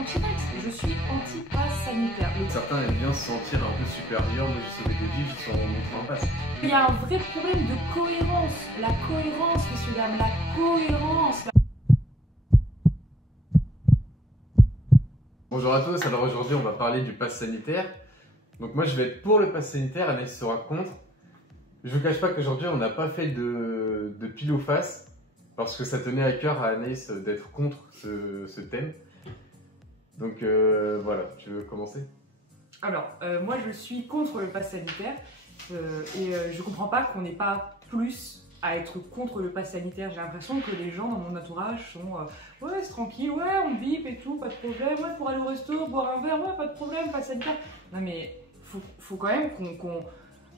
anti-vax, je suis anti-pass sanitaire. Certains aiment bien se sentir un peu supérieurs, moi j'ai sauvé des vies juste en montrant un pass. Il y a un vrai problème de cohérence. La cohérence, messieurs, dames, la cohérence. Bonjour à tous, alors aujourd'hui on va parler du pass sanitaire. Donc moi je vais être pour le pass sanitaire, Anaïs sera contre. Je vous cache pas qu'aujourd'hui on n'a pas fait de pile ou face parce que ça tenait à cœur à Anaïs d'être contre ce thème. Donc voilà, tu veux commencer? Alors, moi je suis contre le pass sanitaire et je comprends pas qu'on n'ait pas plus à être contre le pass sanitaire. J'ai l'impression que les gens dans mon entourage sont ouais, c'est tranquille, ouais, on bip et tout, pas de problème, ouais, pour aller au resto, boire un verre, ouais, pas de problème, pass sanitaire. Non mais faut quand même qu'on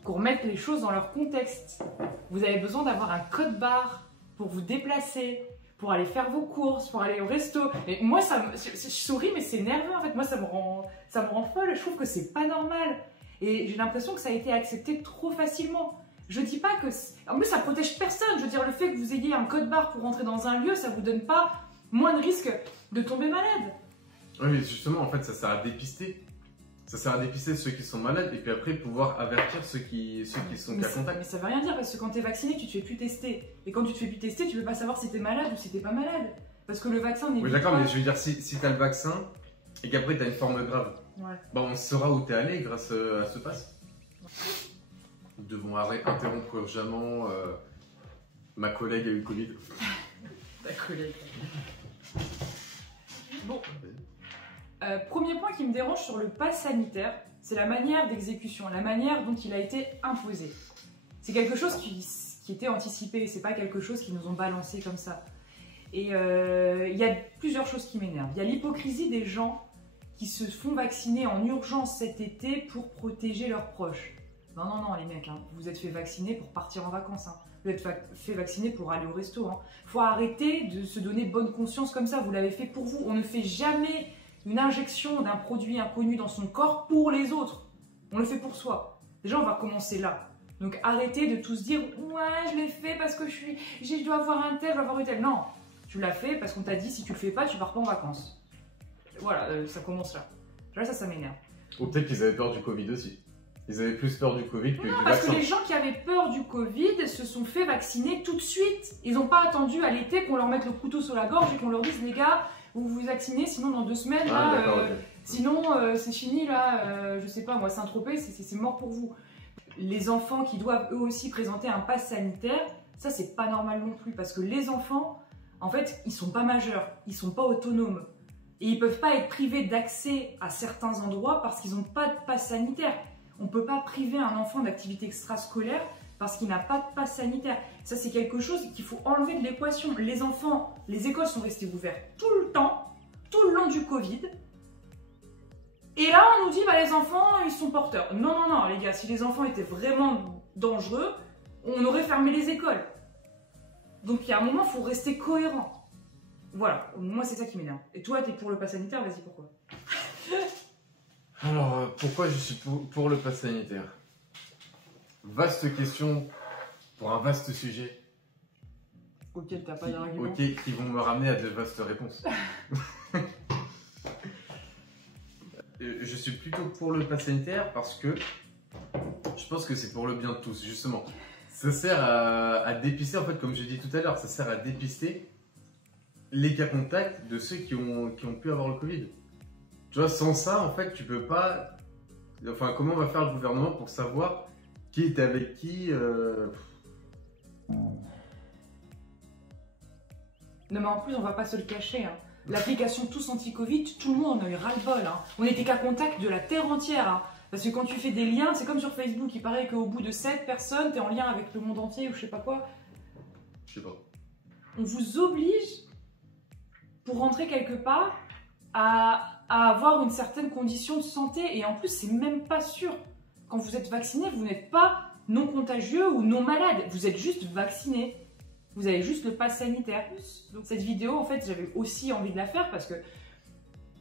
remette les choses dans leur contexte. Vous avez besoin d'avoir un code barre pour vous déplacer, pour aller faire vos courses, pour aller au resto. Et moi, je souris, mais c'est nerveux en fait. Moi, ça me rend folle. Je trouve que c'est pas normal. Et j'ai l'impression que ça a été accepté trop facilement. Je dis pas que... En plus, ça protège personne. Je veux dire, le fait que vous ayez un code barre pour rentrer dans un lieu, ça vous donne pas moins de risque de tomber malade. Oui, mais justement, en fait, ça sert à dépister. Ça sert à dépister ceux qui sont malades et puis après pouvoir avertir ceux qui sont cas contact. Mais ça veut rien dire parce que quand tu es vacciné, tu te fais plus tester. Et quand tu te fais plus tester, tu peux pas savoir si tu es malade ou si tu n'es pas malade. Parce que le vaccin n'est pas... Oui, d'accord, mais je veux dire, si tu as le vaccin et qu'après tu as une forme grave, ouais. Bah, on saura où tu es allé grâce à ce pass. Nous devons interrompre urgemment. Ma collègue a eu le Covid. Ta collègue. Bon. Premier point qui me dérange sur le pass sanitaire, c'est la manière d'exécution, la manière dont il a été imposé. C'est quelque chose qui était anticipé, c'est pas quelque chose qu'ils nous ont balancé comme ça. Et il y a plusieurs choses qui m'énervent. Il y a l'hypocrisie des gens qui se font vacciner en urgence cet été pour protéger leurs proches. Non, non, non, les mecs, hein, vous êtes fait vacciner pour partir en vacances. Hein. Vous êtes fait vacciner pour aller au resto. Hein. Faut arrêter de se donner bonne conscience comme ça. Vous l'avez fait pour vous. On ne fait jamais une injection d'un produit inconnu dans son corps pour les autres. On le fait pour soi. Déjà, on va commencer là. Donc arrêtez de tous dire « Ouais, je l'ai fait parce que je dois avoir un tel, je dois avoir un tel. » Non, tu l'as fait parce qu'on t'a dit si tu le fais pas, tu pars pas en vacances. Voilà, ça commence là. Là, ça m'énerve. Ou peut-être qu'ils avaient peur du Covid aussi. Ils avaient plus peur du Covid que du vaccin. Parce que les gens qui avaient peur du Covid se sont fait vacciner tout de suite. Ils n'ont pas attendu à l'été qu'on leur mette le couteau sur la gorge et qu'on leur dise « Les gars, vous vous vaccinez, sinon dans 2 semaines, là, okay. Sinon c'est fini, là, je sais pas, moi, Saint-Tropez, c'est mort pour vous. » Les enfants qui doivent eux aussi présenter un pass sanitaire, ça c'est pas normal non plus, parce que les enfants, en fait, ils sont pas majeurs, ils sont pas autonomes. Et ils peuvent pas être privés d'accès à certains endroits parce qu'ils n'ont pas de pass sanitaire. On peut pas priver un enfant d'activité extrascolaire parce qu'il n'a pas de pass sanitaire. Ça, c'est quelque chose qu'il faut enlever de l'équation. Les enfants, les écoles sont restées ouvertes tout le temps, tout le long du Covid. Et là, on nous dit, bah, les enfants, ils sont porteurs. Non, non, non, les gars, si les enfants étaient vraiment dangereux, on aurait fermé les écoles. Donc, il y a un moment, il faut rester cohérent. Voilà, moi, c'est ça qui m'énerve. Et toi, t'es pour le pass sanitaire, vas-y, pourquoi? Alors, pourquoi je suis pour le pass sanitaire? Vaste question pour un vaste sujet. Auquel t'as pas d'argument. Ok, qui vont me ramener à de vastes réponses. Je suis plutôt pour le pass sanitaire parce que je pense que c'est pour le bien de tous, justement. Ça sert à dépister, en fait, comme je dis tout à l'heure, ça sert à dépister les cas contacts de ceux qui ont pu avoir le Covid. Tu vois, sans ça, en fait, tu peux pas... Enfin, comment va faire le gouvernement pour savoir qui est avec qui Non, mais en plus, on va pas se le cacher. Hein. L'application Tous Anti-Covid, tout le monde en a eu ras-le-bol. Hein. On était cas contact de la terre entière. Hein. Parce que quand tu fais des liens, c'est comme sur Facebook. Il paraît qu'au bout de 7 personnes, tu es en lien avec le monde entier ou je sais pas quoi. Je sais pas. On vous oblige, pour rentrer quelque part, à avoir une certaine condition de santé. Et en plus, c'est même pas sûr. Quand vous êtes vacciné, vous n'êtes pas non contagieux ou non malade. Vous êtes juste vacciné. Vous avez juste le pass sanitaire. Donc cette vidéo, en fait, j'avais aussi envie de la faire parce que,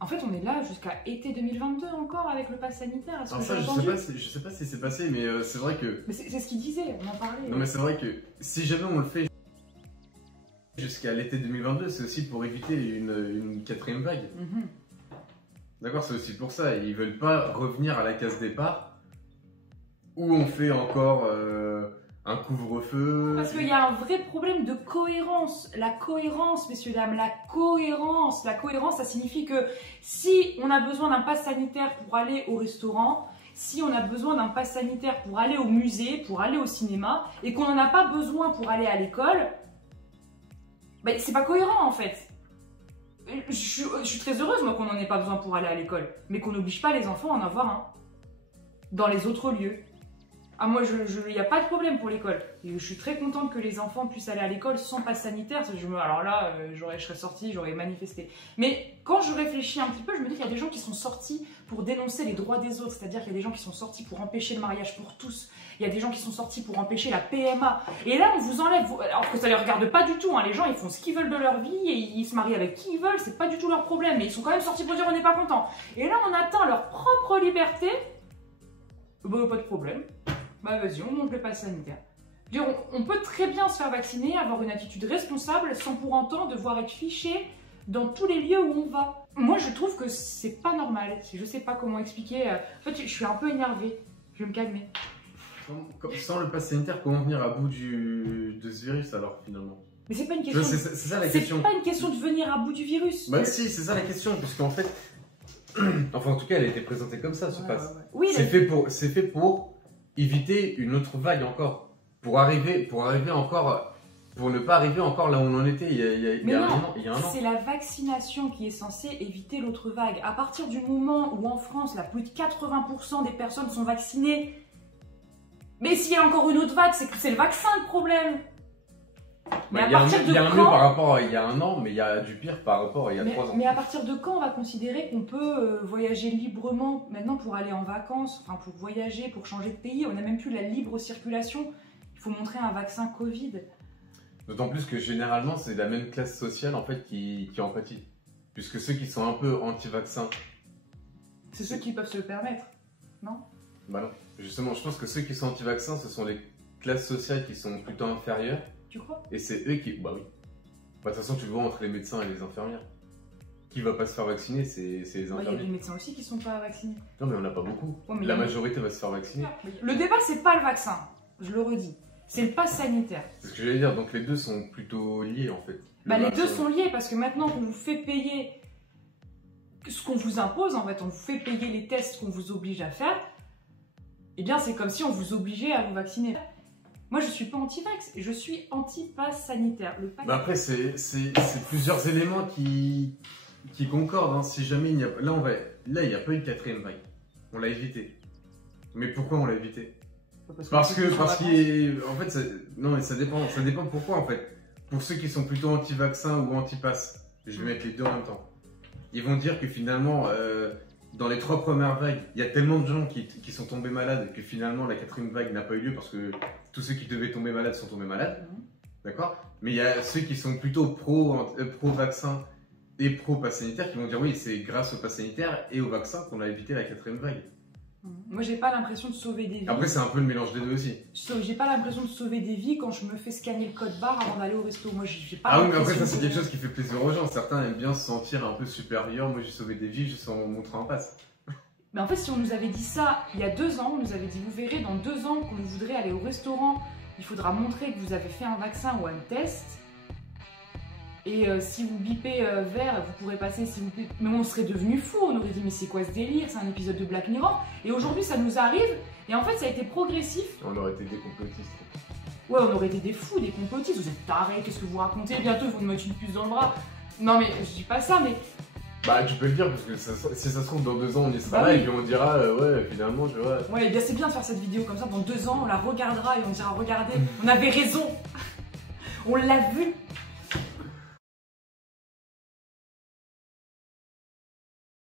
en fait, on est là jusqu'à été 2022 encore avec le pass sanitaire. Alors ça, je sais pas si c'est passé, mais c'est vrai que... Mais c'est ce qu'il disait, on en parlait. Non, mais c'est vrai que si jamais on le fait jusqu'à l'été 2022, c'est aussi pour éviter une 4e vague. D'accord, c'est aussi pour ça. Ils veulent pas revenir à la case départ où on fait encore un couvre-feu. Parce qu'il y a un vrai problème de cohérence. La cohérence, messieurs, dames, la cohérence. La cohérence, ça signifie que si on a besoin d'un pass sanitaire pour aller au restaurant, si on a besoin d'un pass sanitaire pour aller au musée, pour aller au cinéma, et qu'on n'en a pas besoin pour aller à l'école, ben, c'est pas cohérent en fait. Je suis très heureuse, moi, qu'on n'en ait pas besoin pour aller à l'école, mais qu'on n'oblige pas les enfants à en avoir un dans les autres lieux. Ah, moi, il n'y a pas de problème pour l'école. Je suis très contente que les enfants puissent aller à l'école sans passe sanitaire. Alors là, je serais sortie, j'aurais manifesté. Mais quand je réfléchis un petit peu, je me dis qu'il y a des gens qui sont sortis pour dénoncer les droits des autres. C'est-à-dire qu'il y a des gens qui sont sortis pour empêcher le mariage pour tous. Il y a des gens qui sont sortis pour empêcher la PMA. Et là, on vous enlève... Alors que ça ne les regarde pas du tout. Hein. Les gens, ils font ce qu'ils veulent de leur vie et ils se marient avec qui ils veulent. C'est pas du tout leur problème. Mais ils sont quand même sortis pour dire on n'est pas content. Et là, on atteint leur propre liberté. Bah, pas de problème. Bah vas-y, on monte le pass sanitaire. On peut très bien se faire vacciner, avoir une attitude responsable, sans pour autant devoir être fiché dans tous les lieux où on va. Moi, je trouve que c'est pas normal. Je sais pas comment expliquer. En fait, je suis un peu énervée. Je vais me calmer. Sans le pass sanitaire, comment venir à bout de ce virus alors finalement? Mais c'est pas une question. C'est ça la question. C'est pas une question de venir à bout du virus. Bah si, c'est ça la question, parce qu'en fait, enfin en tout cas, elle a été présentée comme ça, ce pass. Oui, c'est fait pour éviter une autre vague encore, pour ne pas arriver encore là où on en était il y a un an. C'est la vaccination qui est censée éviter l'autre vague. À partir du moment où en France, là, plus de 80% des personnes sont vaccinées, mais s'il y a encore une autre vague, c'est que c'est le vaccin le problème. Mais il y a un mieux par rapport à il y a un an, mais il y a du pire par rapport à il y a 3 ans. Mais à partir de quand on va considérer qu'on peut voyager librement maintenant pour aller en vacances, enfin pour voyager, pour changer de pays? On n'a même plus la libre circulation. Il faut montrer un vaccin Covid. D'autant plus que généralement, c'est la même classe sociale en fait qui en pâtit. Puisque ceux qui sont un peu anti-vaccins... C'est ceux qui peuvent se le permettre, non? Bah non. Justement, je pense que ceux qui sont anti-vaccins, ce sont les classes sociales qui sont plutôt inférieures. Tu crois? Et c'est eux qui... Bah oui. Bah, de toute façon, tu le vois entre les médecins et les infirmières. Qui va pas se faire vacciner, c'est les infirmiers. Il y a des médecins aussi qui sont pas vaccinés. Non, mais on n'a pas beaucoup. Ouais, la majorité va se faire vacciner. Le débat, c'est pas le vaccin, je le redis. C'est le pass sanitaire. C'est ce que j'allais dire, donc les deux sont plutôt liés en fait. Les deux sont liés parce que maintenant qu'on vous fait payer ce qu'on vous impose, en fait, on vous fait payer les tests qu'on vous oblige à faire, eh bien c'est comme si on vous obligeait à vous vacciner. Moi, je suis pas anti-vax, je suis anti-pass sanitaire. Bah après, c'est plusieurs éléments qui concordent. Hein. Si jamais il n'y a... Là, il n'y a pas eu de 4e vague. On l'a évité. Mais pourquoi on l'a évité? Parce que en fait, non, mais ça dépend pourquoi en fait. Pour ceux qui sont plutôt anti-vaccin ou anti-pass, je vais mettre les deux en même temps. Ils vont dire que finalement, dans les 3 premières vagues, il y a tellement de gens qui sont tombés malades que finalement la 4e vague n'a pas eu lieu parce que tous ceux qui devaient tomber malades sont tombés malades. D'accord? Mais il y a ceux qui sont plutôt pro-vaccin et pro-pass sanitaire qui vont dire oui, c'est grâce au pass sanitaire et au vaccin qu'on a évité la 4e vague. Moi, j'ai pas l'impression de sauver des vies. Après, c'est un peu le mélange des deux aussi. J'ai pas l'impression de sauver des vies quand je me fais scanner le code barre avant d'aller au resto. Moi, j'ai pas. Ah oui, mais après, ça, c'est quelque chose qui fait plaisir aux gens. Certains aiment bien se sentir un peu supérieur. Moi, j'ai sauvé des vies juste en montrant un pass. Mais en fait, si on nous avait dit ça il y a 2 ans, on nous avait dit vous verrez, dans 2 ans, quand vous voudrez aller au restaurant, il faudra montrer que vous avez fait un vaccin ou un test. Et si vous bipez vert, vous pourrez passer si vous bipez... Mais on serait devenu fou, on aurait dit mais c'est quoi ce délire? C'est un épisode de Black Mirror. Et aujourd'hui ça nous arrive, et en fait ça a été progressif. On aurait été des complotistes. Ouais, on aurait été des fous, des complotistes. Vous êtes tarés, qu'est-ce que vous racontez? Bientôt ils vont nous mettre une puce dans le bras. Non mais je dis pas ça, mais... Bah tu peux le dire, parce que si ça se trouve dans 2 ans on y sera là et puis on dira ouais finalement je vois... Ouais, bien c'est bien de faire cette vidéo comme ça, dans 2 ans on la regardera et on dira regardez, on avait raison. On l'a vu.